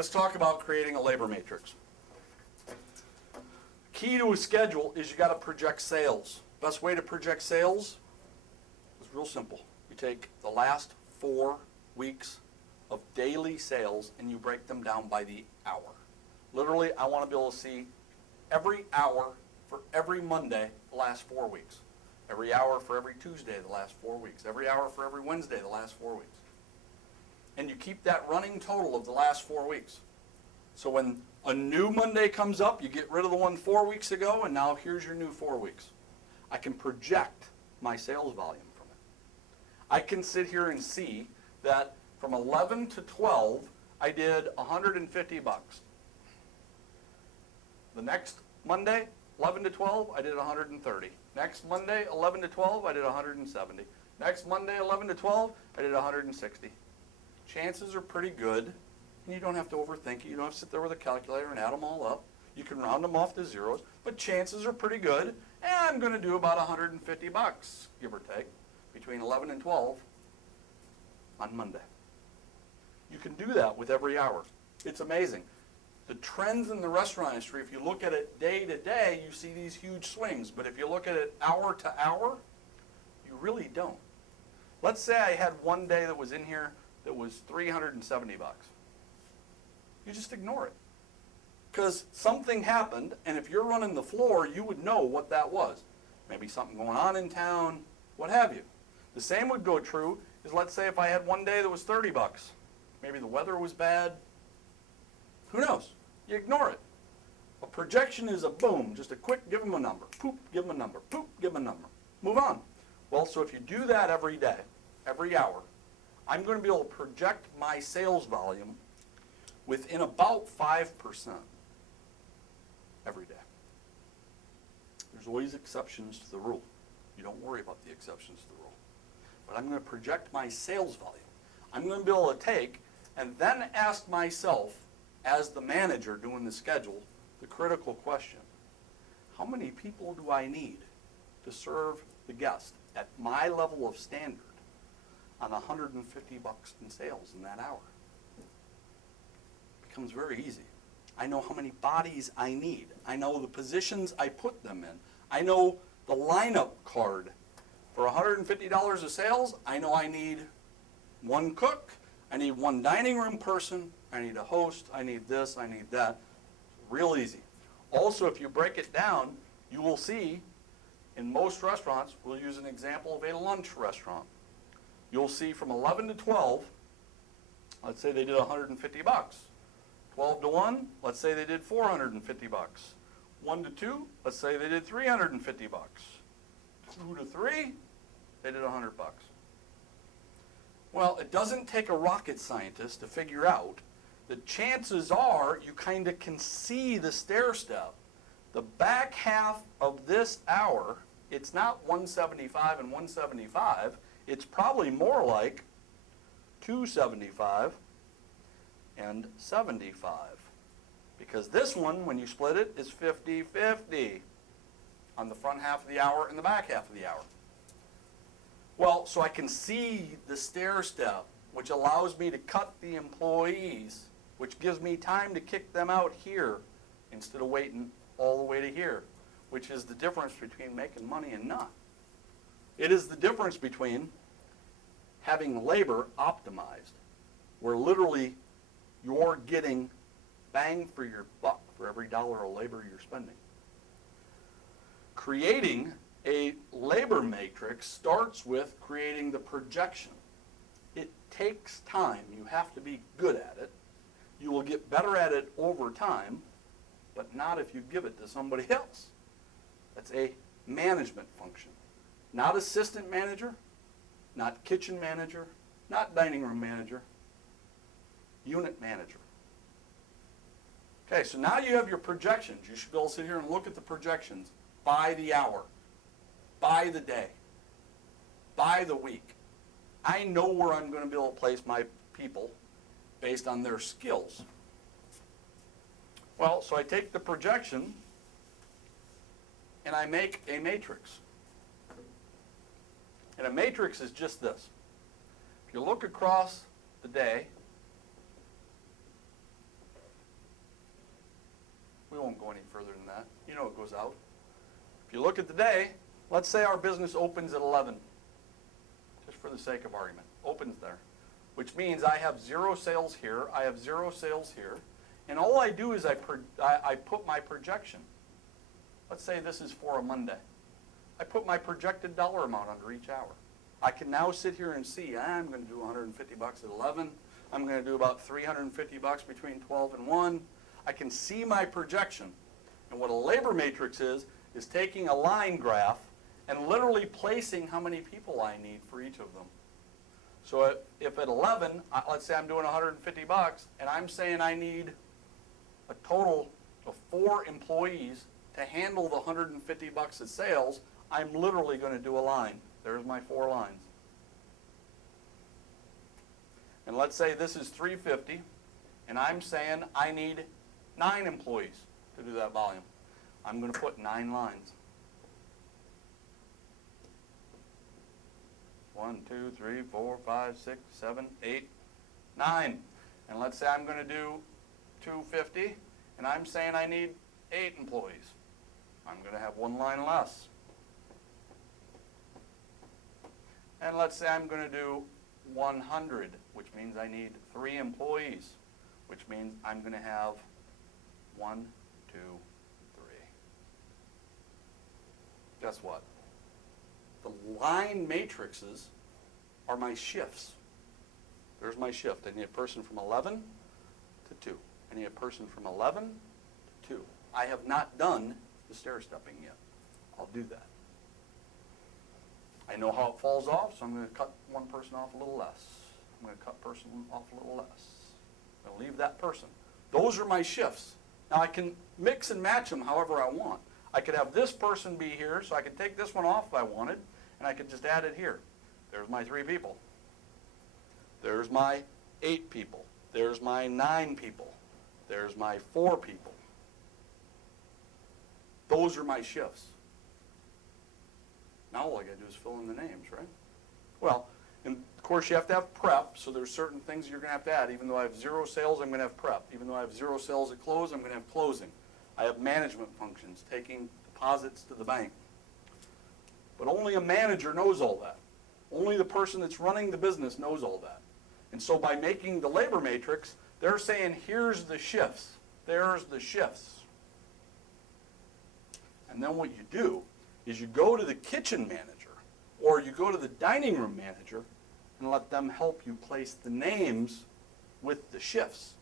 Let's talk about creating a labor matrix. Key to a schedule is you got to project sales. Best way to project sales is real simple. You take the last 4 weeks of daily sales and you break them down by the hour. Literally, I want to be able to see every hour for every Monday the last 4 weeks. Every hour for every Tuesday the last 4 weeks. Every hour for every Wednesday the last 4 weeks. And you keep that running total of the last 4 weeks. So when a new Monday comes up, you get rid of the one 4 weeks ago, and now here's your new 4 weeks. I can project my sales volume from it. I can sit here and see that from 11 to 12, I did 150 bucks. The next Monday, 11 to 12, I did 130. Next Monday, 11 to 12, I did 170. Next Monday, 11 to 12, I did 160. Chances are pretty good, and you don't have to overthink it. You don't have to sit there with a calculator and add them all up. You can round them off to zeros, but chances are pretty good, and I'm going to do about 150 bucks, give or take, between 11 and 12 on Monday. You can do that with every hour. It's amazing. The trends in the restaurant industry, if you look at it day to day, you see these huge swings. But if you look at it hour to hour, you really don't. Let's say I had one day that was in here that was 370 bucks. You just ignore it. Because something happened, and if you're running the floor, you would know what that was. Maybe something going on in town, what have you. The same would go true is, let's say if I had one day that was 30 bucks. Maybe the weather was bad. Who knows? You ignore it. A projection is a boom, just a quick give them a number, poop, give them a number, poop, give them a number. Move on. Well, so if you do that every day, every hour, I'm going to be able to project my sales volume within about 5% every day. There's always exceptions to the rule. You don't worry about the exceptions to the rule. But I'm going to project my sales volume. I'm going to be able to take and then ask myself, as the manager doing the schedule, the critical question: how many people do I need to serve the guest at my level of standard on 150 bucks in sales in that hour? It becomes very easy. I know how many bodies I need. I know the positions I put them in. I know the lineup card. For $150 of sales, I know I need one cook, I need one dining room person, I need a host, I need this, I need that. Real easy. Also, if you break it down, you will see in most restaurants, we'll use an example of a lunch restaurant. You'll see from 11 to 12, let's say they did 150 bucks. 12 to 1, let's say they did 450 bucks. 1 to 2, let's say they did 350 bucks. 2 to 3, they did 100 bucks. Well, it doesn't take a rocket scientist to figure out that chances are you kind of can see the stair step. The back half of this hour, it's not 175 and 175. It's probably more like 275 and 75. Because this one, when you split it, is 50-50 on the front half of the hour and the back half of the hour. Well, so I can see the stair step, which allows me to cut the employees, which gives me time to kick them out here instead of waiting all the way to here, which is the difference between making money and not. It is the difference between having labor optimized, where literally you're getting bang for your buck for every dollar of labor you're spending. Creating a labor matrix starts with creating the projection. It takes time. You have to be good at it. You will get better at it over time, but not if you give it to somebody else. That's a management function. Not assistant manager, not kitchen manager, not dining room manager, unit manager. Okay, so now you have your projections. You should be able to sit here and look at the projections by the hour, by the day, by the week. I know where I'm going to be able to place my people based on their skills. Well, so I take the projection and I make a matrix. And a matrix is just this. If you look across the day, any further than that. You know it goes out. If you look at the day, let's say our business opens at 11, just for the sake of argument, opens there, which means I have 0 sales here, I have 0 sales here, and all I do is I put my projection. Let's say this is for a Monday. I put my projected dollar amount under each hour. I can now sit here and see, I'm going to do 150 bucks at 11. I'm going to do about 350 bucks between 12 and 1. I can see my projection. And what a labor matrix is taking a line graph and literally placing how many people I need for each of them. So if at 11, let's say I'm doing 150 bucks, and I'm saying I need a total of 4 employees to handle the 150 bucks of sales, I'm literally going to do a line. There's my 4 lines. And let's say this is 350, and I'm saying I need 9 employees to do that volume. I'm going to put 9 lines. 1, 2, 3, 4, 5, 6, 7, 8, 9. And let's say I'm going to do 250, and I'm saying I need 8 employees. I'm going to have 1 line less. And let's say I'm going to do 100, which means I need 3 employees, which means I'm going to have 1, 2, 3. Guess what? The line matrices are my shifts. There's my shift. I need a person from 11 to 2. I need a person from 11 to 2. I have not done the stair-stepping yet. I'll do that. I know how it falls off, so I'm going to cut one person off a little less. I'm going to cut person off a little less. I'm going to leave that person. Those are my shifts. Now I can mix and match them however I want. I could have this person be here, so I could take this one off if I wanted, and I could just add it here. There's my 3 people. There's my 8 people. There's my 9 people. There's my 4 people. Those are my shifts. Now all I got to do is fill in the names, right? Well, and of course you have to have prep, so there's certain things you're going to have to add. Even though I have 0 sales, I'm going to have prep. Even though I have 0 sales at close, I'm going to have closing. I have management functions, taking deposits to the bank. But only a manager knows all that. Only the person that's running the business knows all that. And so by making the labor matrix, they're saying, here's the shifts. There's the shifts. And then what you do is you go to the kitchen manager or you go to the dining room manager and let them help you place the names with the shifts.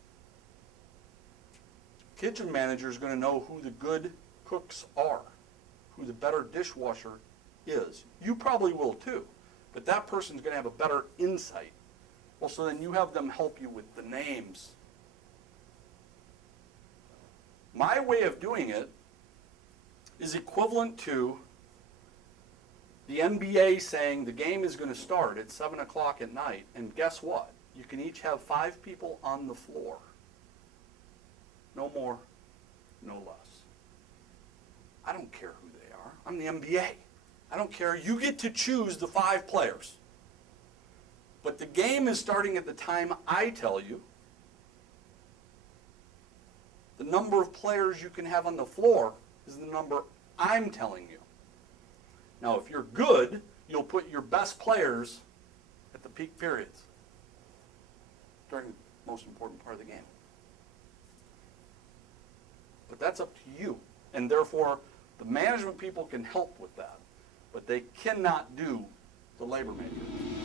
Kitchen manager is going to know who the good cooks are, who the better dishwasher is. You probably will too, but that person's going to have a better insight. Well, so then you have them help you with the names. My way of doing it is equivalent to the NBA saying the game is going to start at 7 o'clock at night, and guess what? You can each have 5 people on the floor. No more, no less. I don't care who they are. I'm the NBA. I don't care. You get to choose the 5 players. But the game is starting at the time I tell you. The number of players you can have on the floor is the number I'm telling you. Now, if you're good, you'll put your best players at the peak periods during the most important part of the game. But that's up to you. And therefore, the management people can help with that. But they cannot do the labor matrix.